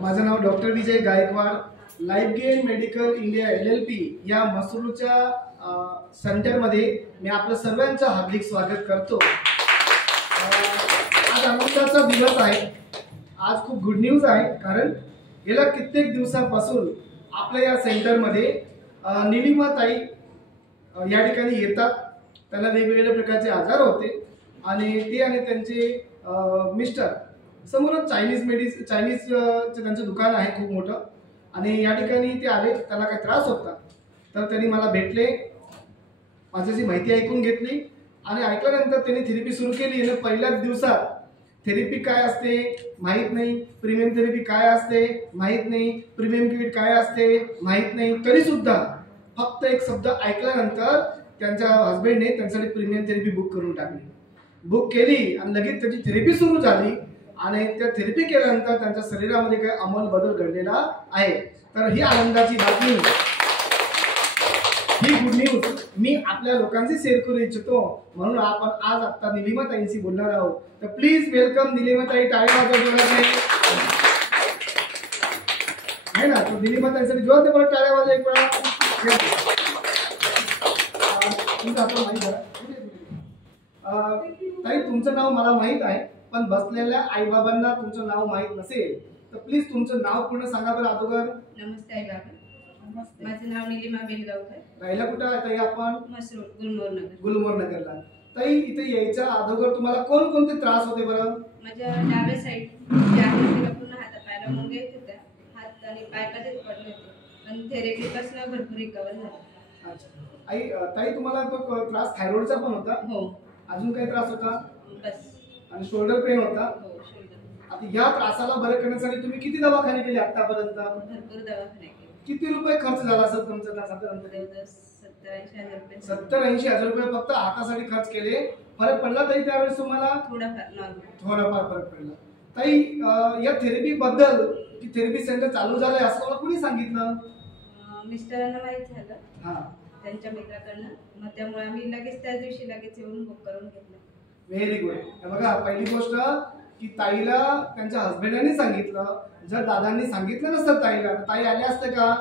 माझं नाव doctor Vijay Gaikwad. Life gain medical India LLP या मसरूळच्या सेंटरमध्ये मी आपलं सर्वांचं हार्दिक स्वागत करतो. आज आनंदाचा दिवस आहे. आज खूप गुड न्यूज आहे, कारण गेल्या कित्येक दिवसापासून आपल्या या सेंटरमध्ये निलिमाताई या ठिकाणी येतात. त्यांना वेगवेगळ्या प्रकारचे आजार होते आणि ते आणि त्यांचे मिस्टर समोरच चायनीज त्यांचं दुकान आहे खूप मोठं, आणि या ठिकाणी ते आले. त्यांना काही त्रास होता, तर त्यांनी मला भेटले, माझ्याची माहिती ऐकून घेतली आणि ऐकल्यानंतर त्यांनी थेरपी सुरू केली. आणि पहिल्याच दिवसात थेरपी काय असते माहीत नाही, प्रीमियम थेरपी काय असते माहीत नाही, प्रीमियम किट काय असते माहीत नाही, तरी सुद्धा फक्त एक शब्द ऐकल्यानंतर त्यांच्या हस्बंडने त्यांच्यासाठी प्रीमियम थेरपी बुक करून टाकली. बुक केली आणि लगेच त्याची थेरपी सुरू झाली. आणि त्या थेरपी केल्यानंतर त्यांच्या शरीरामध्ये काही अमोल बदल घडलेला आहे. तर ही आनंदाची बातमी, ही गुड न्यूज मी आपल्या लोकांशी शेअर करू इच्छितो. म्हणून आपण आज आता निलिमाताईंशी बोलणार आहोत. तर प्लीज वेलकम निलिमाताई. टाळ्या वाजवा आहे ना, तो निलिमाताईंसाठी जोर दे बरं, टाळ्या वाजवा एक वेळा. ताई, तुमचं नाव मला माहित आहे, पण बसलेल्या आई बाबांना तुमचं नाव माहित नसेल, तर प्लीज तुमचं नाव पूर्ण सांगा बरं अगोदर. नमस्ते आई बाबा, माझं नाव निलिमा बेलगावकर. राहिला कुठं आहे ताई आपण? मसरूळ, गुलमोहरनगर. गुलमोहरनगरला. ताई, इथे यायच्या अगोदर तुम्हाला कोणकोणते त्रास होते बरं? माझ्या डाव्या साईड जे आहे तिला पूर्ण हातापायाला मुंग्या येत होत्या, हात आणि पाय कधीच पडले होते, पण थेरपीपासून भरपूर रिकवर झाले. अच्छा ताई, तुम्हाला तो त्रास थायरॉइडचा पण होता? हो. अजून काही त्रास होता? बस. आणि शोल्डर पेन होता? हो, शोल्डर. आता या त्रासाला बरे करण्यासाठी तुम्ही किती दवाखाने केले आतापर्यंत? भरपूर दवाखाने केले. किती रुपये खर्च झाला असेल तुमचा साधारणतः? 70-80 हजार रुपये. 70-80 हजार रुपये फक्त हातासाठी खर्च केले. फरक पडला ताई त्यावेळेस तुम्हाला? थोडाफार फरक पडला. ताई, या थेरपी बद्दल की थेरपी सेंटर चालू झालंय असं मला कोणी सांगितलं? मिस्टरांना माहित झालं. हा, त्यांच्या मित्राकडनं. मग त्यामुळे आम्ही लगेच त्याच दिवशी येऊन बुक करून घेतलं. Very good. बघा, पहिली गोष्ट की ताईला त्यांच्या हस्बंडांनी सांगितलं. जर दादांनी सांगितलं नसतं ताईला, तर ताई आले असते का?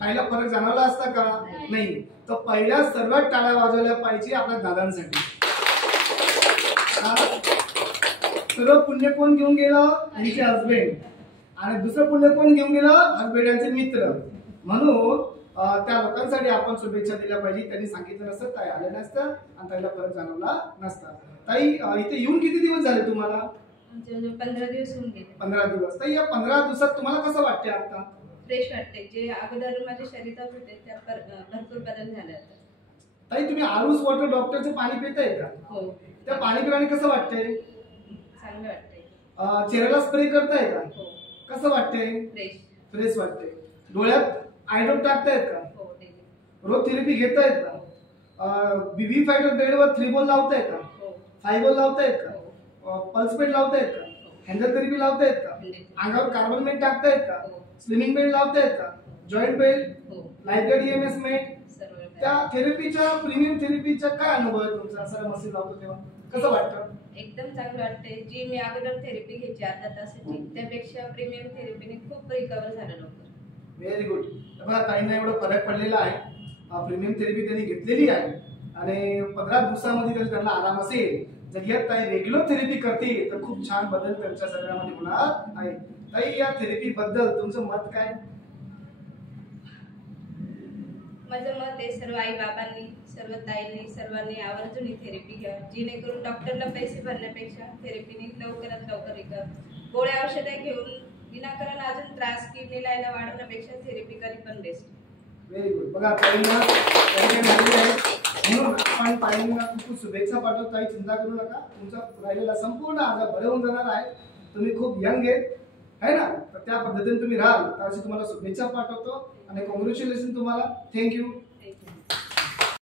ताईला फरक जाणवला असता का? नाही. तर पहिल्या सर्वात टाळ्या वाजवल्या पाहिजे आपल्या दादांसाठी. सर्व पुण्य कोण घेऊन गेलं? त्यांचे हस्बंड. आणि दुसरं पुण्य कोण घेऊन गेलं? हस्बंडांचे मित्र. म्हणून त्या लोकांसाठी आपण शुभेच्छा दिल्या पाहिजे. त्यांनी सांगितलं नसतं, ताई आले नसतं आणि ताईला फरक जाणवला नसता. ताई, इथे येऊन किती दिवस झाले तुम्हाला? 15 दिवस होऊन गेले. 15 दिवस. ताई, या 15 दिवसात तुम्हाला कसं वाटते आता? फ्रेश वाटते. जे अगोदर माझ्या शरीरात होते त्या भरपूर बदल झाले आता. ताई, तुम्ही आरुस वॉटर डॉक्टरचे पाणी पिताय का? हो. त्या पाणी पिल्याने कसं वाटतंय? चांगलं वाटतंय. चेहऱ्याला स्प्रे करताय का? हो. कसं वाटतंय? फ्रेश वाटतंय. डोळ्यात आयड्रॉप टाकतायत का? हो. रोज थेरपी घेतायत का? बीबी फायटर बेडवर 3 बॉल लावतायत का? हो. 5 बॉल लावतायत का? पल्स बेड लावतायत का? हँडल थेरपी लावतायत का? अंगावर कार्बन बेड टाकतायत का? स्लिमिंग बेड लावतायत का? Joint bed, life guard EMS made, त्या थेरपीच्या प्रीमियम थेरपीचा काय अनुभव आहे तुमचा? सर मशीन लावतो तेव्हा कसं वाटतं? एकदम चांगलं वाटतंय. जी मी अगोदर थेरपी घ्यायची अर्धा तासाची, त्यापेक्षा प्रीमियम थेरपीने खूप रिकवर झालं लवकर. Very good. बघा, ताईंना एवढा फरक पडलेला आहे. प्रीमियम थेरपी त्यांनी घेतलेली आहे आणि 15 दिवसामध्ये जर त्यांना आराम असेल, जर या ताई रेग्युलर थेरपी करतील तर खूप छान बदल त्यांच्या शरीरामध्ये होणार आहे. ताई, या थेरपी बद्दल तुमचं मत काय? माझं मत आहे, सर्व आई बाबांनी, सर्व ताईंनी, सर्वांनी आवर्जून ही थेरपी घ्या, जेणेकरून डॉक्टरला पैसे भरण्यापेक्षा थेरपीने लवकरात लवकर रिकवर. गोळ्या औषधे घेऊन विनाकारण अजून त्रास किडनीला वाढवण्यापेक्षा थेरपी कधी पण बेस्ट. Very good. बघा, ताईंना म्हणून आपण ताईंना खूप शुभेच्छा पाठवतो. ताई, चिंता करू नका, तुमचा राहिलेला संपूर्ण आजार बरे होऊन जाणार आहे. तुम्ही खूप यंग आहे ना, तर त्या पद्धतीने तुम्ही राहाल, त्याची तुम्हाला शुभेच्छा पाठवतो आणि कॉंग्रॅच्युलेशन तुम्हाला. थँक्यू.